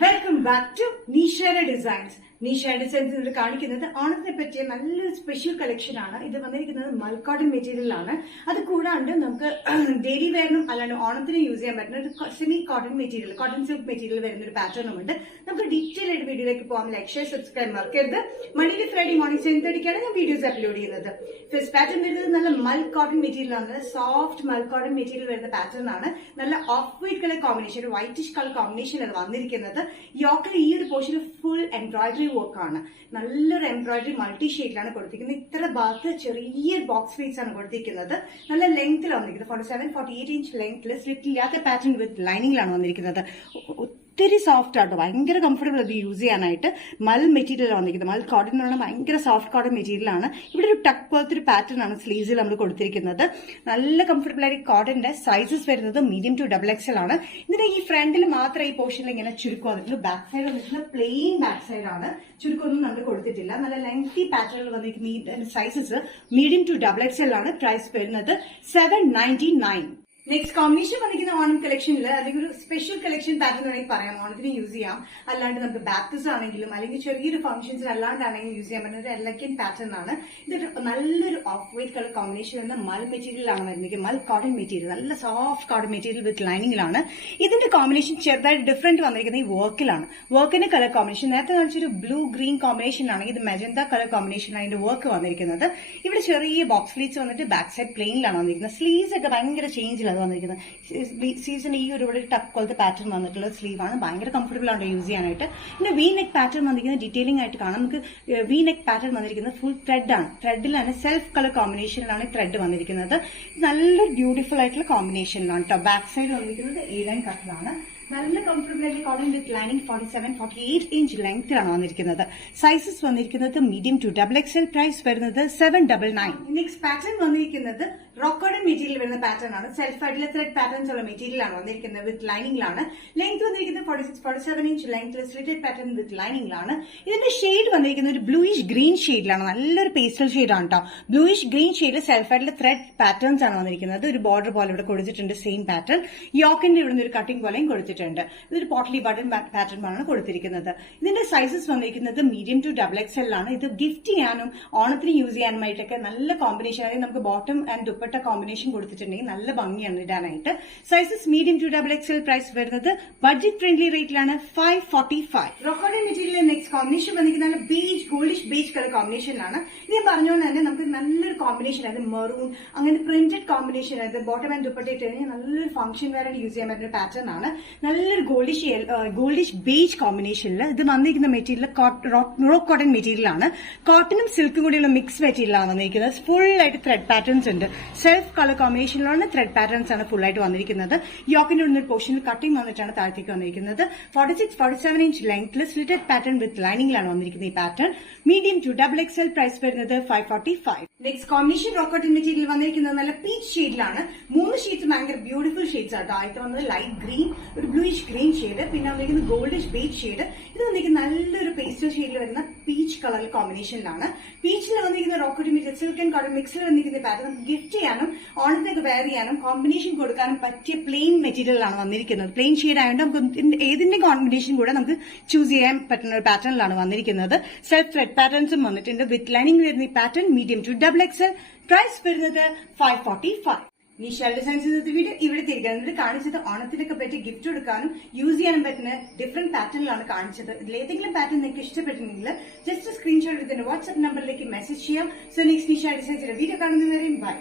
Welcome back to നീഷയുടെ designs. നീഷയുടെ designs ഇവിടെ കാണിക്കുന്നത് ഓണത്തിനെ പറ്റിയ നല്ലൊരു സ്പെഷ്യൽ കളക്ഷൻ ആണ്. ഇത് വന്നിരിക്കുന്നത് മൽ കോട്ടൺ മെറ്റീരിയലാണ്. അത് കൂടാണ്ട് നമുക്ക് ഡെയിലി വെയറിനും അല്ലാണ്ട് ഓണത്തിന് യൂസ് ചെയ്യാൻ പറ്റുന്ന ഒരു semi cotton material, cotton silk material വരുന്ന ഒരു പാറ്റേണും ഉണ്ട്. നമുക്ക് ഡീറ്റെയിൽ ആയിട്ട് വീഡിയോയിലേക്ക് പോകാം. ലൈക്ക്, ഷെയർ, സബ്സ്ക്രൈബ് മറക്കരുത്. മൺഡേ ഫ്രൈഡേ മോർണിംഗ് 7:30 ഞാൻ വീഡിയോസ് അപ്ലോഡ് ചെയ്യുന്നത്. ഫസ്റ്റ് പാറ്റേൺ വരുന്നത് നല്ല മൽ കോട്ടൺ മെറ്റീരിയൽ ആണ്. സോഫ്റ്റ് മൽ കോട്ടൺ മെറ്റീരിയൽ വരുന്ന പാറ്റേൺ ആണ്. നല്ല ഓഫ് വൈറ്റ് കളർ കോമ്പിനേഷൻ, ഒരു വൈറ്റിഷ് കളർ കോമ്പിനേഷൻ ആണ് വന്നിരിക്കുന്നത്. യോക്കിൽ ഈ ഒരു പോർഷനിൽ ഫുൾ എംബ്രോയിഡറി വർക്കാണ്. നല്ലൊരു എംബ്രോയിഡറി മൾട്ടി ഷെയ്ഡിലാണ് കൊടുത്തിരിക്കുന്നത്. ഇത്ര ഭാഗത്ത് ചെറിയ ബോക്സ് ഫ്ലീറ്റ്സ് ആണ് കൊടുത്തിരിക്കുന്നത്. നല്ല ലെങ്ത്തിൽ വന്നിരിക്കുന്നത് 47-48 ഇഞ്ച് ലെങ്ത്തിൽ സ്ലിറ്റ് ഇല്ലാത്ത പാറ്റേൺ വിത്ത് ലൈനിങ്ങിലാണ് വന്നിരിക്കുന്നത്. ഒത്തിരി സോഫ്റ്റ് ആട്ടോ, ഭയങ്കര കംഫർട്ടബിൾ അത് യൂസ് ചെയ്യാനായിട്ട്. മൽ മെറ്റീരിയൽ വന്നിരിക്കുന്നത്. മൽ കോട്ടൺ എന്ന് പറഞ്ഞാൽ ഭയങ്കര സോഫ്റ്റ് കോട്ടൺ മെറ്റീരിയൽ ആണ്. ഇവിടെ ഒരു ടക്ക് പോലത്തെ ഒരു പാറ്റേൺ ആണ് സ്ലീവ്സിൽ നമ്മൾ കൊടുത്തിരിക്കുന്നത്. നല്ല കംഫർട്ടബിൾ ആയിട്ട് കോട്ടന്റെ സൈസസ് വരുന്നത് മീഡിയം ടു XXL ആണ്. ഇതിന്റെ ഈ ഫ്രണ്ടിൽ മാത്രം ഈ പോർഷനിൽ ഇങ്ങനെ ചുരുക്കം വന്നിട്ടുണ്ട്. ബാക്ക് സൈഡ് വന്നിട്ടുള്ള പ്ലെയിൻ ബാക്ക് സൈഡ് ആണ്. ചുരുക്കമൊന്നും നമ്മൾ കൊടുത്തിട്ടില്ല. നല്ല ലെങ്തി പാറ്റേണിൽ വന്നിരിക്കുന്ന സൈസസ് മീഡിയം ടു XXL ആണ്. പ്രൈസ് വരുന്നത് 799. നെക്സ്റ്റ് കോമ്പിനേഷൻ വന്നിരിക്കുന്ന ഓണം കളക്ഷനിൽ അല്ലെങ്കിൽ ഒരു സ്പെഷ്യൽ കളക്ഷൻ പാറ്റേൺ വേണമെങ്കിൽ പറയാം. ഓണത്തിന് യൂസ് ചെയ്യാം, അല്ലാണ്ട് നമുക്ക് ബാപ്റ്റിസം ആണെങ്കിലും അല്ലെങ്കിൽ ചെറിയൊരു ഫംഗ്ഷൻസിൽ അല്ലാണ്ടാണെങ്കിലും യൂസ് ചെയ്യാൻ പറ്റുന്ന ഒരു എലഗന്റ് പാറ്റേൺ ആണ്. ഇതൊരു നല്ലൊരു ഓഫ് വൈറ്റ് കളർ കോമ്പിനേഷൻ എന്ന മൽ മെറ്റീരിയലാണ് വരുന്നത്. മൽ കോട്ടൺ മെറ്റീരിയൽ, നല്ല സോഫ്റ്റ് കോട്ടൺ മെറ്റീരിയൽ വിത്ത് ലൈനിങ്ങിലാണ്. ഇതിന്റെ കോമ്പിനേഷൻ ചെറുതായിട്ട് ഡിഫറെന്റ് വന്നിരിക്കുന്നത് ഈ വർക്കിലാണ്. വർക്കിന്റെ കളർ കോമ്പിനേഷൻ നേരത്തെ കാണിച്ചൊരു ബ്ലൂ ഗ്രീൻ കോമ്പിനേഷൻ ആണെങ്കിൽ ഇത് മെജന്ത കളർ കോമ്പിനേഷനാണ് അതിന്റെ വർക്ക് വന്നിരിക്കുന്നത്. ഇവിടെ ചെറിയ ബോക്സ് ഫ്ലീറ്റ്സ് വന്നിട്ട് ബാക്ക് സൈഡ് പ്ലെയിനിലാണ് വന്നിരിക്കുന്നത്. സ്ലീവ്സ് ഒക്കെ ഭയങ്കര ചേഞ്ചിലാണ് വന്നിരിക്കുന്നത്. സ്ലീവ്സിന് ഈ ഒരു ടക്ക് പോലത്തെ പാറ്റേൺ വന്നിട്ടുള്ള സ്ലീവാണ്. ഭയങ്കര കംഫർട്ടബിൾ ആണ് യൂസ് ചെയ്യാനായിട്ട്. പിന്നെ വി നെക്ക് പാറ്റേൺ വന്നിരിക്കുന്നത് ഡീറ്റെയിലിംഗ് ആയിട്ട് കാണാം. നമുക്ക് വി നെക്ക് പാറ്റേൺ വന്നിരിക്കുന്നത് ഫുൾ ത്രെഡ് ആണ്. ത്രെഡിലാണ് സെൽഫ് കളർ കോമ്പിനേഷനിലാണ് ത്രെഡ് വന്നിരിക്കുന്നത്. നല്ലൊരു ബ്യൂട്ടിഫുൾ ആയിട്ടുള്ള കോമ്പിനേഷനിലാണ് കേട്ടോ. ബാക്ക് സൈഡ് വന്നിരിക്കുന്നത് A-line കട്ടിലാണ്. നല്ല കംഫർട്ടബിൾ ആയിട്ട് കോട്ടൺ വിത്ത് ലൈനിങ് 47-48 ഇഞ്ച് ലെങ്ത്തിലാണ് വന്നിരിക്കുന്നത്. സൈസസ് വന്നിരിക്കുന്നത് മീഡിയം ടു XXL. പ്രൈസ് വരുന്നത് 799. നെക്സ്റ്റ് പാറ്റേൺ വന്നിരിക്കുന്നത് റോക്ക് കോട്ടൺ മെറ്റീരിയൽ വരുന്ന പാറ്റേൺ ആണ്. സെൽഫ് ആയിട്ടുള്ള ത്രെഡ് പാറ്റേൺസ് ഉള്ള മെറ്റീരിയൽ ആണ് വന്നിരിക്കുന്നത്. വിത്ത് ലൈനിങ്ങിലാണ്. ലെങ്ത് വന്നിരിക്കുന്നത് 46-47 ഇഞ്ച് ലെങ്ത്തിൽ സ്ലിറ്റഡ് പാറ്റേൺ വിത്ത് ലൈനിങ്ങിലാണ്. ഇതിന്റെ ഷെയ്ഡ് വന്നിരിക്കുന്നത് ഒരു ബ്ലൂയിഷ് ഗ്രീൻ ഷെയ്ഡിലാണ്. നല്ലൊരു പേസ്റ്റൽ ഷെയ്ഡാണ് കേട്ടോ. ബ്ലൂയിഷ് ഗ്രീൻ ഷെയ്ഡിൽ സെൽഫ് ആയിട്ടുള്ള ത്രെഡ് പാറ്റേൺസ് ആണ് വന്നിരിക്കുന്നത്. ഒരു ബോർഡർ പോലെ ഇവിടെ കൊടുത്തിട്ടുണ്ട്. സെയിം പാറ്റേൺ യോക്കിന്റെ ഇവിടെ നിന്ന് ഒരു കട്ടിംഗ് പോലെയും കൊടുത്തിട്ടുണ്ട്. ഇതൊരു പോട്ട്ലി ബട്ടൺ പാറ്റേൺ ആണ് കൊടുത്തിരിക്കുന്നത്. ഇതിന്റെ സൈസസ് വന്നിരിക്കുന്നത് മീഡിയം ടു XXL ആണ്. ഇത് ഗിഫ്റ്റ് ചെയ്യാനും ഓണത്തിന് യൂസ് ചെയ്യാനുമായിട്ടൊക്കെ നല്ല കോമ്പിനേഷൻ. അതായത് നമുക്ക് ബോട്ടം ആൻഡ് ദുപ്പട്ട കോമ്പിനേഷൻ കൊടുത്തിട്ടുണ്ടെങ്കിൽ നല്ല ഭംഗിയാണ് ഇടാനായിട്ട്. Sizes medium to XXL. Price വരുന്നത് ബഡ്ജറ്റ് ഫ്രണ്ട്ലി റേറ്റിലാണ് 545. റോക്കോട്ടൺ മെറ്റീരിയൽ നെക്സ്റ്റ് കോമ്പിനേഷൻ വന്നിരിക്കുന്ന ബേജ്, ഗോൾഡിഷ് ബേജ് കളർ കോമ്പിനേഷനിലാണ്. ഇത് ഞാൻ പറഞ്ഞുകൊണ്ട് തന്നെ നമുക്ക് നല്ലൊരു കോമ്പിനേഷൻ, അതായത് മെറൂൺ അങ്ങനെ പ്രിന്റഡ് കോമ്പിനേഷൻ, അതായത് ബോട്ടം ആൻഡ് ദുപ്പട്ട ഇട്ട് കഴിഞ്ഞാൽ നല്ലൊരു ഫംഗ്ഷൻ വെയറായിട്ട് യൂസ് ചെയ്യാൻ പറ്റുന്ന പാറ്റേൺ ആണ്. നല്ലൊരു ഗോൾഡിഷ് ബേജ് കോമ്പിനേഷനിൽ ഇത് വന്നിരിക്കുന്ന മെറ്റീരിയൽ റോക്ക് കോട്ടൺ മെറ്റീരിയൽ ആണ്. കോട്ടണും സിൽക്കും കൂടിയുള്ള മിക്സ് മെറ്റീരിയലാണ് വന്നിരിക്കുന്നത്. ഫുൾ ആയിട്ട് ത്രെഡ് പാറ്റേൺസ് ഉണ്ട്. സെൽഫ് കളർ കോമ്പിനേഷനിലാണ് ത്രെഡ് പാറ്റേൺസ് ആണ് ഫുൾ ആയിട്ട് വന്നിരിക്കുന്നത്. യോക്കിന്റെ ഉള്ള പോർഷനിൽ കട്ടിംഗ് വന്നിട്ടാണ് താഴത്തേക്ക് വന്നിരിക്കുന്നത്. 46-47 ഇഞ്ച് ലെങ്ത്തിൽ സ്ലിറ്റഡ് പാറ്റേൺ വിത്ത് ലൈനിങ്ങിലാണ് വന്നിരിക്കുന്നത് ഈ pattern. Medium to XXL. Price വരുന്നത് 545. Next combination rock cotton material വന്നിരിക്കുന്നത് നല്ല പീച്ച് ഷെയ്ഡിലാണ്. 3 ഷെയ്ഡ്സ് ഭയങ്കര ബ്യൂട്ടിഫുൾ ഷെയ്ഡ്സ് ആട്ടോ. ആദ്യത്തെ വന്നത് ലൈറ്റ് ഗ്രീൻ, ഒരു ബ്ലൂയിഷ് ഗ്രീൻ ഷെയ്ഡ്, പിന്നെ വന്നിരിക്കുന്നത് ഗോൾഡിഷ് ബേജ് ഷെയ്ഡ്. ഇത് വന്നിരിക്കുന്ന നല്ലൊരു പേസ്റ്റൽ ഷെയ്ഡിൽ വരുന്ന പീച്ച് കളർ കോമ്പിനേഷനിലാണ്. പീച്ചിൽ വന്നിരിക്കുന്ന rock cotton material silk and cotton മിക്സിൽ വന്നിരിക്കുന്ന പാറ്റേൺ നമുക്ക് ഗിഫ്റ്റ് ചെയ്യാനും ഓണത്തിനൊക്കെ വെയർ ചെയ്യാനും കോമ്പിനേഷൻ കൊടുക്കാനും പറ്റിയ പ്ലെയിൻ മെറ്റീരിയലാണ് വന്നിരിക്കുന്നത്. പ്ലെയിൻ ഷെയ്ഡ് ആയതുകൊണ്ട് നമുക്ക് ഏതിന്റെ കോമ്പിനേഷൻ കൂടെ നമുക്ക് ചൂസ് ചെയ്യാൻ പറ്റുന്ന ഒരു പാറ്റേണിലാണ് വന്നിരിക്കുന്നത്. സെൽഫ് ത്രെഡ് പാറ്റേൺസും വന്നിട്ടുണ്ട്. വിത്ത് ലൈനിങ് വരുന്ന ഈ pattern medium to XXL. Price വരുന്നത് 545. നീഷയുടെ ഡിസൈൻസ് വീഡിയോ ഇവിടെ തിരിക്കുന്നത് കാണിച്ചത് ഓണത്തിനൊക്കെ പറ്റി ഗിഫ്റ്റ് കൊടുക്കാനും യൂസ് ചെയ്യാനും പറ്റുന്ന ഡിഫറെന്റ് പാറ്റേണിലാണ് കാണിച്ചത്. ഇതിൽ ഏതെങ്കിലും പാറ്റേൺ നിങ്ങൾക്ക് ഇഷ്ടപ്പെട്ടിട്ടുണ്ടെങ്കിൽ ജസ്റ്റ് സ്ക്രീൻഷോട്ട് എടുത്തിട്ട് വാട്സ്ആപ്പ് നമ്പറിലേക്ക് മെസ്സേജ് ചെയ്യാം. സോ നെക്സ്റ്റ് നീഷ ഡിസൈൻസിന്റെ വീഡിയോ കാണുന്നവരെയും ബൈ.